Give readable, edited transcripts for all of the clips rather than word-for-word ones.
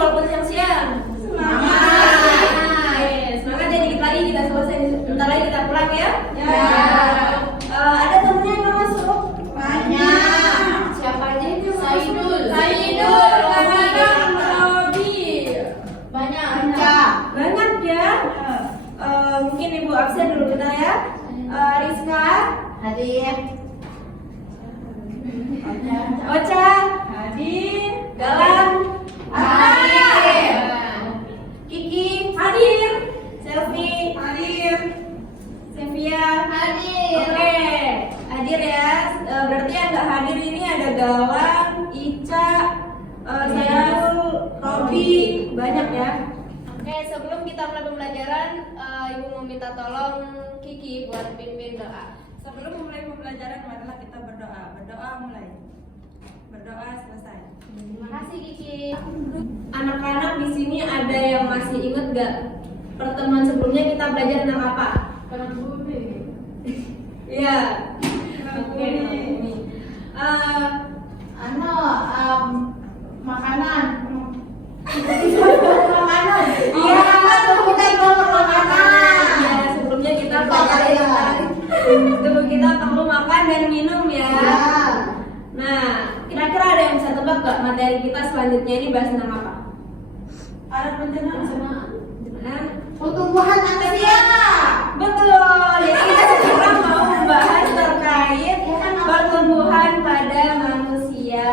walaupun siang-siang? Semangat ya, dikit lagi kita selesai. Bentar lagi kita pulang ya. Ada temennya yang gak masuk? Banyak. Siapa aja itu? Saidul, Robi. banyak. Banyak ya. Mungkin ibu absen dulu bentar ya. Rizka, Hadir. Ocha, hadir. Galang, Hadir. Kiki, hadir. Selfie, hadir. Sylvia, Hadir. Oke, hadir ya. Berarti yang nggak hadir ini ada Galang, Ica, Saidul, Robi, banyak ya. Oke, sebelum kita mulai pembelajaran, Ibu mau minta tolong Kiki buat pimpin doa. Sebelum memulai pembelajaran, marilah kita berdoa. Berdoa mulai. Berdoa selesai. Terima kasih Kiki. Anak-anak di sini ada yang masih inget gak pertemuan sebelumnya kita belajar tentang apa? Iya. Oke. Makanan. Iya, makanan. Ya, sebelumnya kita belajar tentang tubuh kita perlu makan dan minum ya. Nah, kira-kira ada yang bisa tebak gak materi kita selanjutnya ini bahas tentang apa? Ada pencernaan. Nah, Pertumbuhan manusia. betul. Jadi kita sekarang mau membahas terkait pertumbuhan pada manusia.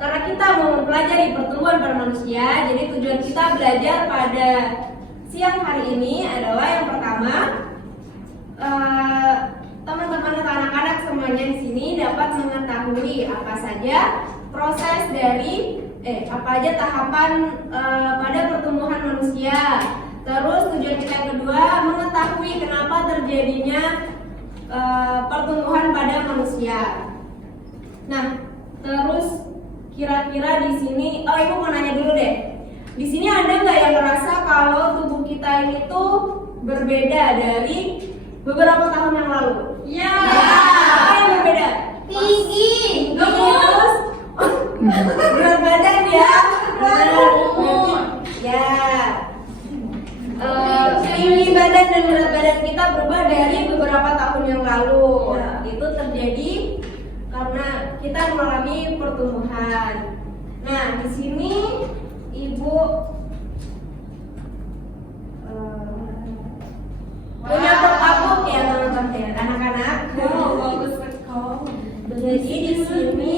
Karena kita mau mempelajari pertumbuhan pada manusia, jadi tujuan kita belajar pada siang hari ini adalah yang pertama, teman-teman atau anak-anak semuanya di sini dapat mengetahui apa saja proses dari apa aja tahapan pada pertumbuhan manusia. Terus tujuan kita yang kedua mengetahui kenapa terjadinya pertumbuhan pada manusia. Nah, terus kira-kira di sini, ibu mau nanya dulu deh. Di sini ada nggak yang ngerasa kalau tubuh kita ini tuh berbeda dari beberapa tahun yang lalu? Ya. Apa yang berbeda? Tinggi. Terus berat badan ya. Ya. Tinggi badan dan berat badan kita berubah dari beberapa tahun yang lalu. Itu terjadi karena kita mengalami pertumbuhan. Nah, di sini ibu punya pokok ya teman-teman anak-anak. Bagus sekali. Jadi di sini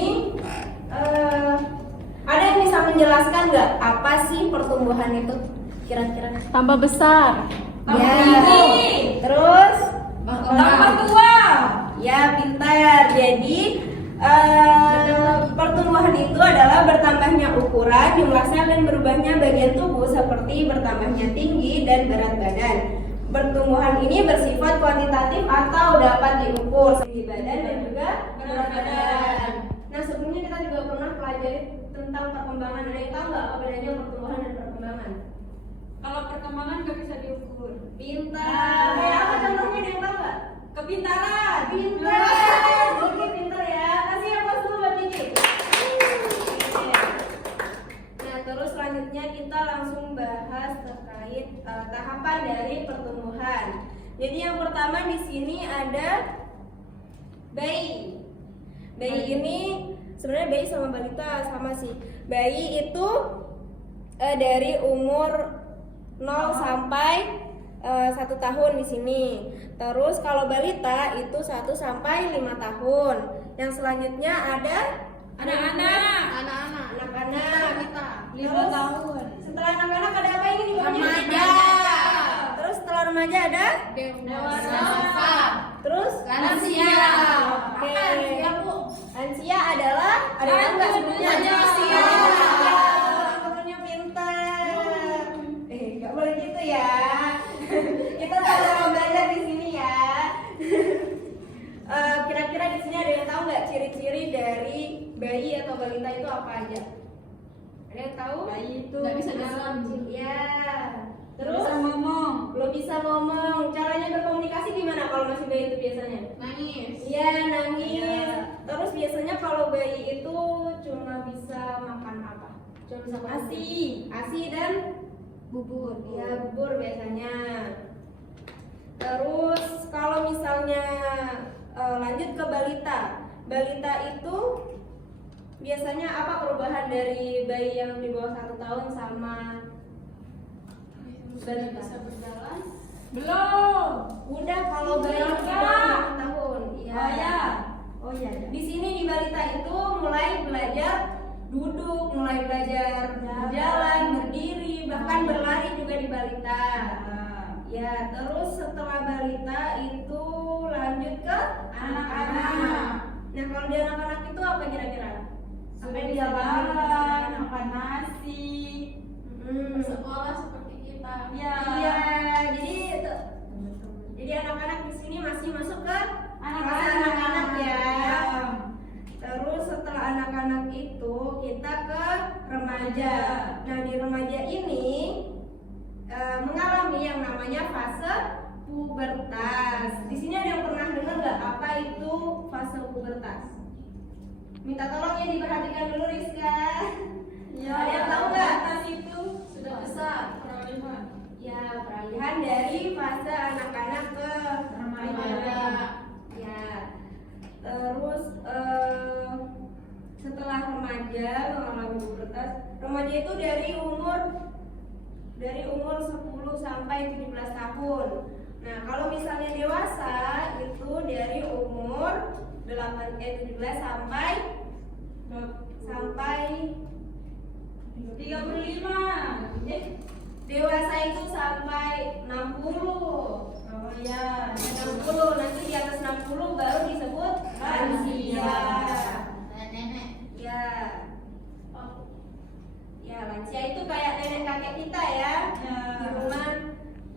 ada yang bisa menjelaskan nggak apa sih pertumbuhan itu kira-kira? Tambah besar. Ya. Terus Tambah tua. ya pintar. Jadi pertumbuhan itu adalah bertambahnya ukuran, jumlah sel dan berubahnya bagian tubuh seperti bertambahnya tinggi dan berat badan. Pertumbuhan ini bersifat kuantitatif atau dapat diukur tinggi badan dan juga berat badan. Nah, sebelumnya kita juga pernah pelajari tentang perkembangan. Ada yang tahu nggak apa bedanya pertumbuhan dan perkembangan? Kalau perkembangan nggak bisa diukur. Pintar. Kayak apa contohnya, ada yang tahu nggak? Kepintaran. Pintar. Oke, pintar ya. Kasih aplaus dulu buat Kiki. Nah, terus selanjutnya kita langsung bahas terkait tahapan dari pertumbuhan. Jadi yang pertama di sini ada bayi. Bayi ini sebenarnya bayi sama balita sama sih. Bayi itu dari umur 0 sampai 1 tahun di sini. Terus kalau balita itu 1 sampai 5 tahun. Yang selanjutnya ada Anak-anak. anak-anak. 5 tahun. Setelah anak-anak ada apa ini di bawahnya? Remaja. Terus setelah remaja ada? Dewasa. Terus Lansia. Oke. Lansia, Bu. Lansia adalah ada yang nggak sebelumnya? Lansia. Temennya pintar. Nggak boleh gitu ya. Kita sama-sama belajar di sini ya. Kira-kira di sini ada yang tahu nggak ciri-ciri dari bayi atau balita itu apa aja? Ada yang tahu? Bayi itu Nggak bisa jalan. Ya. Terus Terus bisa ngomong. belum bisa ngomong. Caranya berkomunikasi gimana kalau masih bayi itu biasanya? Nangis. Iya, nangis. Iya. Terus biasanya kalau bayi itu cuma bisa makan apa? Terus apa? ASI dan Bubur. ya bubur biasanya. Terus kalau misalnya lanjut ke balita. Balita itu biasanya apa perubahan dari bayi yang di bawah 1 tahun sama balita? Bisa berjalan. Belum. Udah kalau bayi di bawah 5 tahun. Iya. Oh ya. Di sini di balita itu mulai belajar duduk, mulai belajar berjalan, berdiri, bahkan berlari juga di balita. Ya, terus setelah balita itu lanjut ke anak-anak. Nah, kalau di anak-anak itu apa kira-kira? Sampai dia jalan, makan nasi. Bersekolah seperti kita. Ya. Iya, jadi anak-anak di sini masih masuk ke kelas anak-anak ya. Terus setelah anak-anak itu kita ke remaja. Nah, di remaja ini mengalami yang namanya fase pubertas. Di sini ada yang pernah dengar nggak apa itu fase pubertas? Minta tolong ya diperhatikan dulu Rizka. Ya, Ada yang tahu nggak? atas itu Sudah besar. Peralihan. Ya, peralihan dari fase anak-anak ke remaja. Ya. Terus setelah remaja mengalami pubertas, remaja itu dari umur 10 sampai 17 tahun. Nah, kalau misalnya dewasa itu dari umur 17 sampai 35. Dewasa itu sampai 60. Oh ya. 60, nanti di atas 60 baru disebut lansia. Nenek. Ya. Ya, lansia itu kayak nenek kakek kita ya, Ya. di rumah.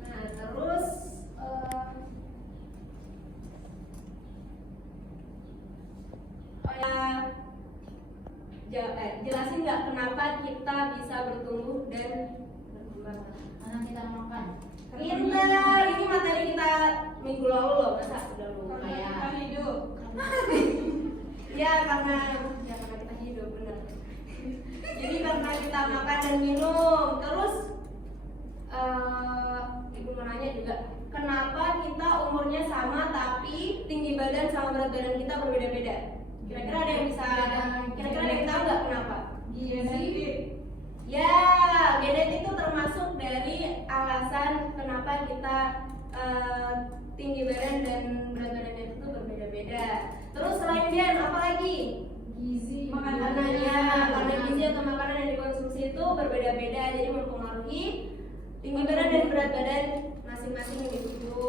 Nah, terus jelasin nggak kenapa kita bisa bertumbuh dan berkembang? Karena kita makan. Pintar, ini materi kita minggu lalu loh, masa udah lupa Karena ya? kita hidup. Ya karena kita hidup benar. Jadi karena kita makan dan minum, terus ibu mau nanya juga, kenapa kita umurnya sama tapi tinggi badan sama berat badan kita berbeda-beda? Kira-kira ada yang bisa, kira-kira ada yang tahu nggak kenapa? Genetik. Ya, genetik itu termasuk dari alasan kenapa kita tinggi badan dan berat badan itu berbeda-beda. Terus selain gen, apa lagi? Gizi. Makanannya, karena gizi atau makanan yang dikonsumsi itu berbeda-beda, jadi mempengaruhi tinggi badan dan berat badan masing-masing individu.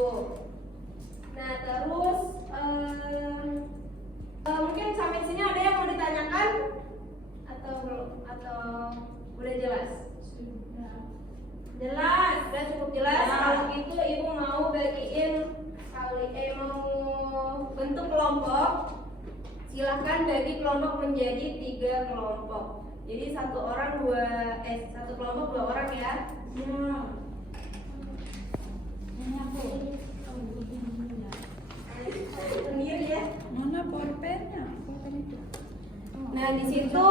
Nah, terus mungkin sampai sini ada yang mau ditanyakan atau belum? Atau udah jelas? Jelas, udah cukup jelas. Ya. Kalau gitu ibu mau bagiin mau bentuk kelompok. Silahkan bagi kelompok menjadi 3 kelompok. Jadi satu kelompok 2 orang ya. Sendiri ya. Mana pulpennya? Nah di situ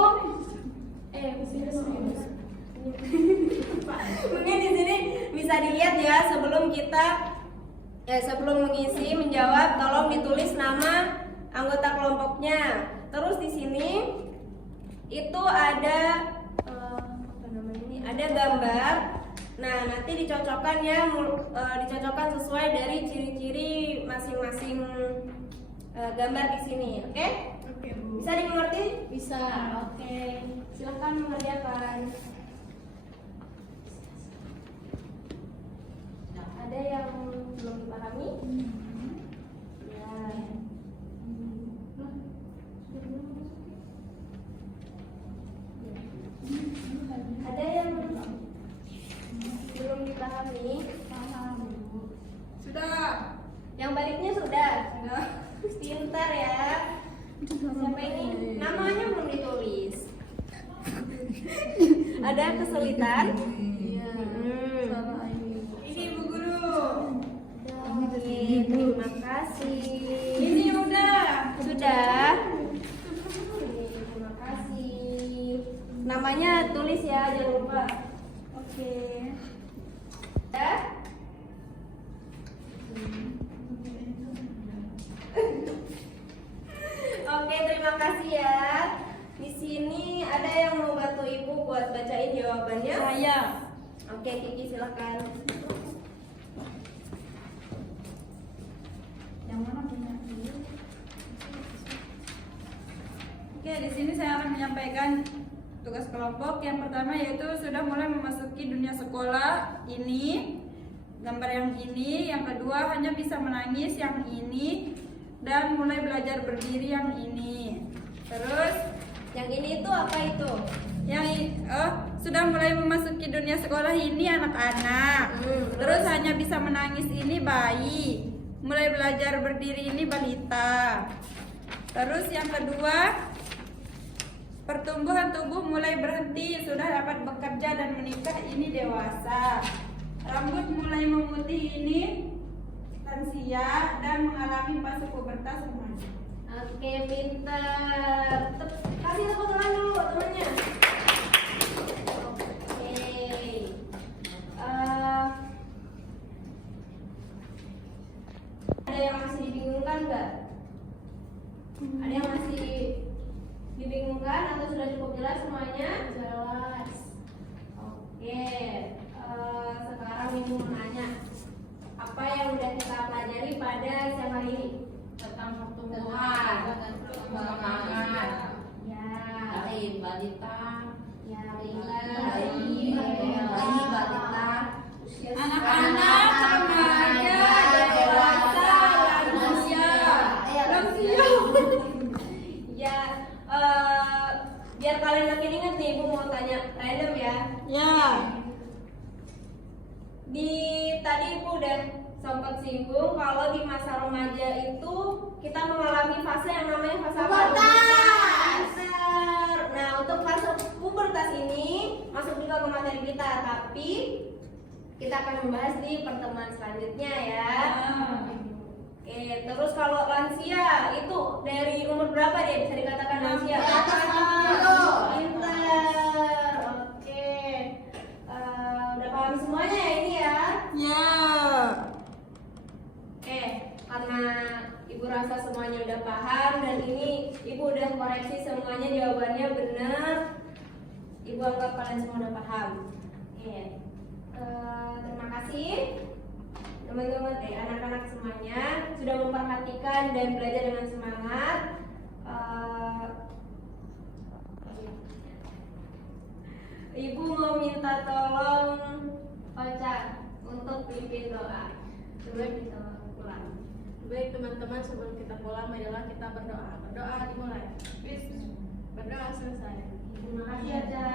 mungkin di sini bisa dilihat ya sebelum mengisi menjawab tolong ditulis nama anggota kelompoknya. Terus di sini itu ada ada gambar. Nah nanti dicocokkan ya, dicocokkan sesuai dari ciri-ciri masing-masing gambar di sini, oke? Oke, Bu. Bisa dimengerti? Bisa. Oke, silakan mengerjakan. Ada yang belum dipahami? Ya. Ada yang belum dipahami? Sudah. Yang baliknya sudah. Sudah. Pintar ya. Siapa ini? Namanya belum ditulis. Ada kesulitan? Iya. Ini Bu Guru. Oke, terima kasih. Ini udah. Sudah. Oke, terima kasih. Nama namanya tulis ya, jangan lupa. Oke. Ya. Oke, terima kasih ya. Di sini ada yang mau bantu ibu buat bacain jawabannya? Saya. Oke, Kiki silakan. Yang mana punya dulu? Oke, di sini saya akan menyampaikan tugas kelompok. Yang pertama yaitu sudah mulai memasuki dunia sekolah ini. Gambar yang ini. Yang kedua hanya bisa menangis yang ini. Dan mulai belajar berdiri yang ini. Terus Yang ini itu apa itu? sudah mulai memasuki dunia sekolah ini anak-anak. Terus hanya bisa menangis ini bayi. Mulai belajar berdiri ini balita. Terus yang kedua, pertumbuhan tubuh mulai berhenti, sudah dapat bekerja dan menikah ini dewasa. Rambut mulai memutih ini lansia dan mengalami fase pubertas remaja. Oke, pintar. Kasih tepuk tangan dulu temannya. Oke. Ada yang masih dibingungkan nggak? Ada yang masih dibingungkan atau sudah cukup jelas semuanya? Jelas. Oke. Sekarang ibu mau nanya, apa yang udah kita pelajari pada siang hari ini? Tentang pertumbuhan dan perkembangan. Ya. Dari balita. Ya, Bayi, balita. Anak-anak, remaja, dewasa, lansia. Ya, biar kalian makin ingat nih, ibu mau tanya random ya. Ya. Di tadi ibu udah sempat singgung kalau di masa remaja itu kita mengalami fase yang namanya fase apa? Pubertas. Benar. Nah, untuk fase pubertas ini masuk juga ke materi kita, tapi kita akan membahas di pertemuan selanjutnya ya. Oke, terus kalau lansia itu dari umur berapa dia bisa dikatakan lansia? Di atas 60. Pintar. Oke. Udah paham semuanya ya ini ya? Ya. Oke, karena ibu rasa semuanya udah paham dan ini ibu udah koreksi semuanya jawabannya benar. Ibu anggap kalian semua udah paham. Oke. Terima kasih teman-teman, anak-anak semuanya sudah memperhatikan dan belajar dengan semangat. Ibu mau minta tolong Ocha untuk pimpin doa sebelum kita pulang. Baik teman-teman, sebelum kita pulang marilah kita berdoa. Berdoa dimulai. Berdoa selesai. Terima kasih Ocha.